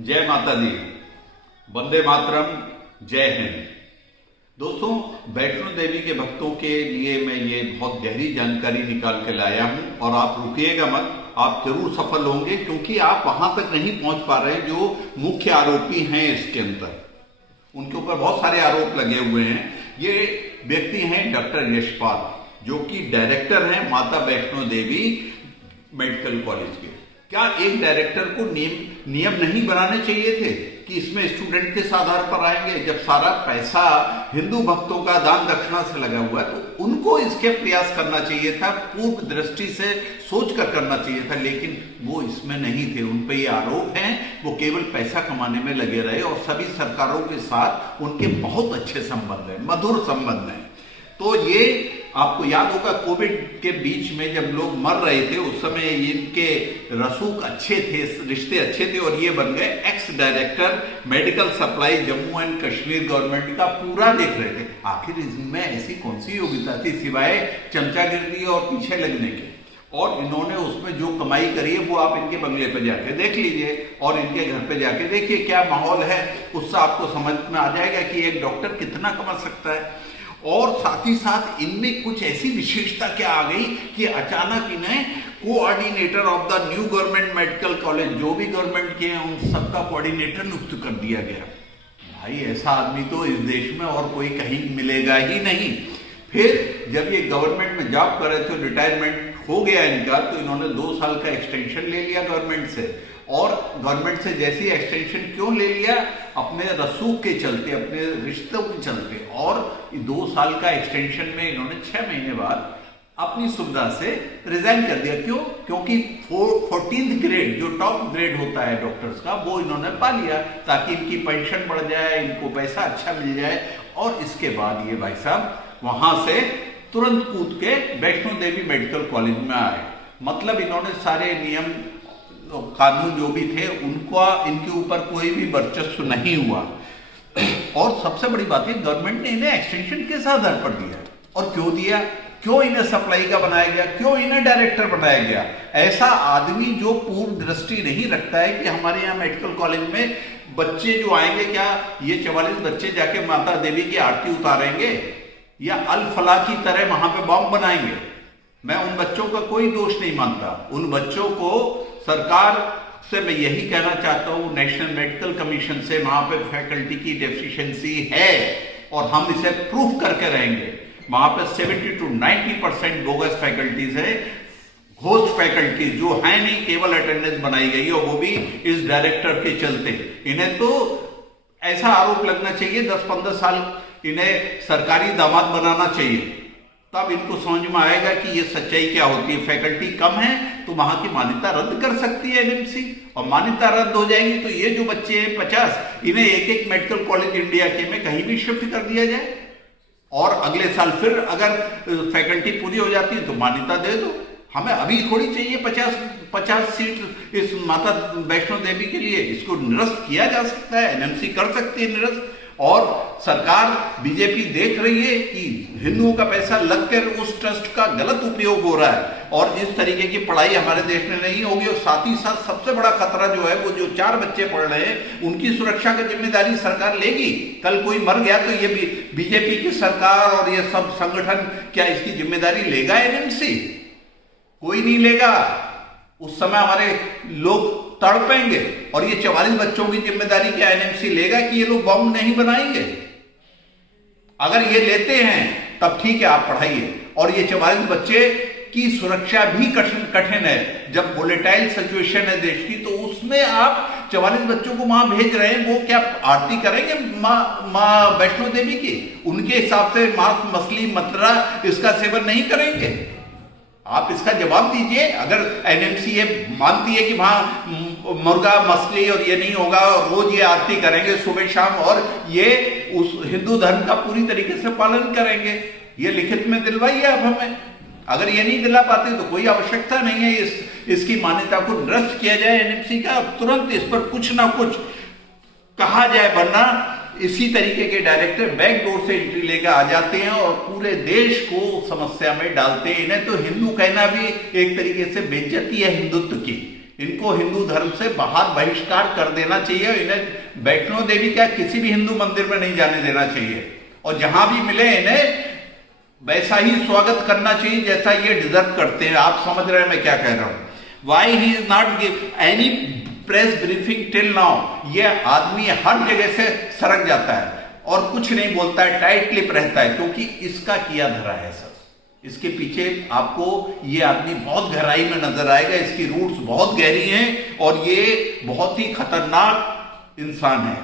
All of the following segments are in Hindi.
जय माता दी, वंदे मातरम, जय हिंद। दोस्तों, वैष्णो देवी के भक्तों के लिए मैं ये बहुत गहरी जानकारी निकाल के लाया हूं और आप रुकिएगा मत, आप जरूर सफल होंगे क्योंकि आप वहां तक नहीं पहुंच पा रहे जो मुख्य आरोपी हैं इसके अंदर। उनके ऊपर बहुत सारे आरोप लगे हुए हैं। ये व्यक्ति हैं डॉक्टर यशपाल, जो कि डायरेक्टर हैं माता वैष्णो देवी मेडिकल कॉलेज के। क्या एक डायरेक्टर को नियम नहीं बनाने चाहिए थे कि इसमें स्टूडेंट किस आधार पर आएंगे? जब सारा पैसा हिंदू भक्तों का दान दक्षिणा से लगा हुआ है तो उनको इसके प्रयास करना चाहिए था, पूर्व दृष्टि से सोच कर करना चाहिए था, लेकिन वो इसमें नहीं थे। उन पे ये आरोप हैं वो केवल पैसा कमाने में लगे रहे और सभी सरकारों के साथ उनके बहुत अच्छे संबंध हैं, मधुर संबंध हैं। तो ये आपको याद होगा कोविड के बीच में जब लोग मर रहे थे उस समय इनके रसूख अच्छे थे, रिश्ते अच्छे थे और ये बन गए ex director medical supply Jammu and Kashmir government का पूरा देख रहे थे। आखिर इनमें ऐसी कौन सी योग्यता थी सिवाय चमचागिरी और पीछे लगने के? और इन्होंने उसमें जो कमाई करी है वो आप इनके बंगले पे जाके देख लीजिए और इनके घर पे जाके देखिए क्या माहौल है। उससे आपको समझ में आ जाएगा कि एक डॉक्टर कितना कमा सकता है। और साथ ही साथ इनमें कुछ ऐसी विशेषता क्या आ गई कि अचानक इन्हें coordinator of the new government medical college, जो भी गवर्नमेंट के हैं उन सबका कोऑर्डिनेटर नियुक्त कर दिया गया। भाई ऐसा आदमी तो इस देश में और कोई कहीं मिलेगा ही नहीं। फिर जब ये गवर्नमेंट में जॉब कर रहे थे, रिटायरमेंट हो गया इनका, तो इन्होंने 2 साल का एक्सटेंशन ले लिया गवर्नमेंट से। और गवर्नमेंट से जैसी एक्सटेंशन क्यों ले लिया? अपने रसूख के चलते, अपने रिश्तों के चलते। और 2 साल का एक्सटेंशन में इन्होंने 6 महीने बाद अपनी सुविधा से रिजाइन कर दिया। क्यों? क्योंकि 14th ग्रेड जो टॉप ग्रेड होता है डॉक्टर्स का, वो इन्होंने पा लिया ताकि इनकी पेंशन बढ़ जाए, इनको पैसा अच्छा मिल जाए। और इसके बाद ये भाई साहब वहां से तुरंत कूद के वैष्णो देवी मेडिकल कॉलेज में आए। मतलब इन्होंने सारे नियम कानून जो भी थे उनका इनके ऊपर कोई भी वर्चस्व नहीं हुआ। और सबसे बड़ी बात है गवर्नमेंट ने इन्हें एक्सटेंशन किस आधार पर दिया और क्यों दिया? क्यों इन्हें सप्लाई का बनाया गया? क्यों इन्हें डायरेक्टर बनाया गया? ऐसा आदमी जो पूर्व दृष्टि नहीं रखता है कि हमारे यहाँ मेडिकल कॉलेज में बच्चे जो आएंगे, क्या ये 44 बच्चे जाके माता देवी की आरती उतारेंगे या अल फलाह की तरह वहां पे बॉम्ब बनाएंगे? मैं उन बच्चों का कोई दोष नहीं मानता। उन बच्चों को सरकार से मैं यही कहना चाहता हूं, नेशनल मेडिकल कमीशन से, वहां पे फैकल्टी की डेफिशिएंसी है और हम इसे प्रूफ करके रहेंगे। वहां पे 70 to 90% बोगस फैकल्टीज है, घोस्ट फैकल्टी जो है नहीं, केवल अटेंडेंस बनाई गई है और वो भी इस डायरेक्टर के चलते। इन्हें तो ऐसा आरोप लगना चाहिए 10-15 साल इन्हें सरकारी दामाद बनाना चाहिए, तब इनको समझ में आएगा कि ये सच्चाई क्या होती है। फैकल्टी कम है तो वहां की मान्यता रद्द कर सकती है एनएमसी, और मान्यता रद्द हो जाएगी तो ये जो बच्चे हैं 50, इन्हें एक मेडिकल कॉलेज इंडिया के में कहीं भी शिफ्ट कर दिया जाए और अगले साल फिर अगर फैकल्टी पूरी हो जाती है तो मान्यता दे दो। हमें अभी थोड़ी चाहिए 50 सीट इस माता वैष्णो देवी के लिए। इसको निरस्त किया जा सकता है, एनएमसी कर सकती है निरस्त। और सरकार बीजेपी देख रही है कि हिंदुओं का पैसा लगकर उस ट्रस्ट का गलत उपयोग हो रहा है और इस तरीके की पढ़ाई हमारे देश में नहीं होगी। और साथ ही साथ सबसे बड़ा खतरा जो है वो जो 4 बच्चे पढ़ रहे हैं उनकी सुरक्षा की जिम्मेदारी सरकार लेगी। कल कोई मर गया तो ये बीजेपी की सरकार और ये सब संगठन क्या इसकी जिम्मेदारी लेगा? एनएमसी कोई नहीं लेगा। उस समय हमारे लोग तड़पेंगे और ये 44 बच्चों की जिम्मेदारी क्या एनएमसी लेगा कि ये लोग बम नहीं बनाएंगे? अगर ये लेते हैं तब ठीक है, आप पढ़ाइए। और ये 44 बच्चे की सुरक्षा भी कठिन है। जब वोलेटाइल सिचुएशन है देश की तो उसमें आप 44 बच्चों को वहां भेज रहे हैं, वो क्या आरती करेंगे माँ वैष्णो देवी की? उनके हिसाब से मांस मछली मटरा इसका सेवन नहीं करेंगे? आप इसका जवाब दीजिए। अगर एनएमसी ये मानती है कि वहां मुर्गा मछली और ये नहीं होगा और रोज ये आरती करेंगे सुबह शाम और ये उस हिंदू धर्म का पूरी तरीके से पालन करेंगे, ये लिखित में दिलवाइए आप हमें। अगर ये नहीं दिला पाते तो कोई आवश्यकता नहीं है इसकी मान्यता को निरस्त किया जाए एनएमसी का। तुरंत इस पर कुछ ना कुछ कहा जाए, वरना इसी तरीके के डायरेक्टर बैकडोर से एंट्री लेकर आ जाते हैं और पूरे देश को समस्या में डालते हैं। इन्हें तो हिंदू कहना भी एक तरीके से बेइज्जती है हिंदुत्व की। इनको हिंदू धर्म से बाहर बहिष्कार कर देना चाहिए। इन्हें वैष्णो देवी क्या किसी भी हिंदू मंदिर में नहीं जाने देना चाहिए, और जहां भी मिले इन्हें वैसा ही स्वागत करना चाहिए जैसा ये डिजर्व करते हैं। आप समझ रहे हैं मैं क्या कह रहा हूं। Why he is not give any press briefing till now. ये आदमी हर जगह से सरक जाता है और कुछ नहीं बोलता है, टाइट लिप रहता है, क्योंकि इसका किया धरा है सर। इसके पीछे आपको ये आदमी बहुत गहराई में नजर आएगा, इसकी रूट्स बहुत गहरी हैं और ये बहुत ही खतरनाक इंसान है।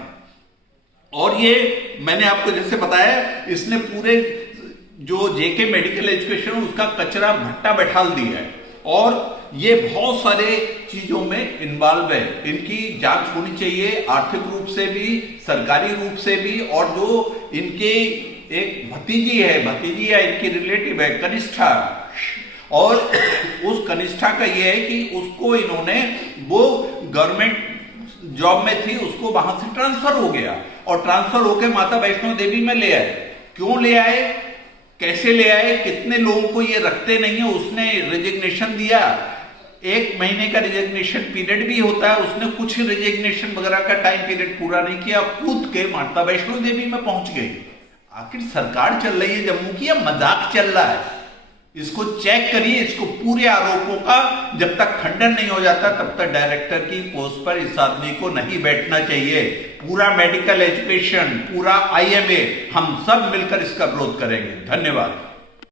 और ये मैंने आपको जैसे बताया, इसने पूरे जो जेके मेडिकल एजुकेशन उसका कचरा भट्टा बैठाल दिया है, और ये बहुत सारे चीजों में इन्वॉल्व है। इनकी जांच होनी चाहिए, आर्थिक रूप से भी, सरकारी रूप से भी। और जो इनके एक भतीजी है इनकी रिलेटिव है कनिष्ठा, और उस कनिष्ठा का ये है कि उसको इन्होंने, वो गवर्नमेंट जॉब में थी, उसको वहां से ट्रांसफर हो गया और ट्रांसफर होकर माता वैष्णो देवी में ले आए। क्यों ले आए, कैसे ले आए, कितने लोगों को ये रखते नहीं है। उसने रेजिग्नेशन दिया, 1 महीने का रेजिग्नेशन पीरियड भी होता है, उसने कुछ रेजिग्नेशन वगैरह का टाइम पीरियड पूरा नहीं किया, कूद के माता वैष्णो देवी में पहुंच गई। आखिर सरकार चल रही है जम्मू की या मजाक चल रहा है? इसको चेक करिए, इसको पूरे आरोपों का जब तक खंडन नहीं हो जाता तब तक डायरेक्टर की पोस्ट पर इस आदमी को नहीं बैठना चाहिए। पूरा मेडिकल एजुकेशन, पूरा IMA, हम सब मिलकर इसका विरोध करेंगे। धन्यवाद।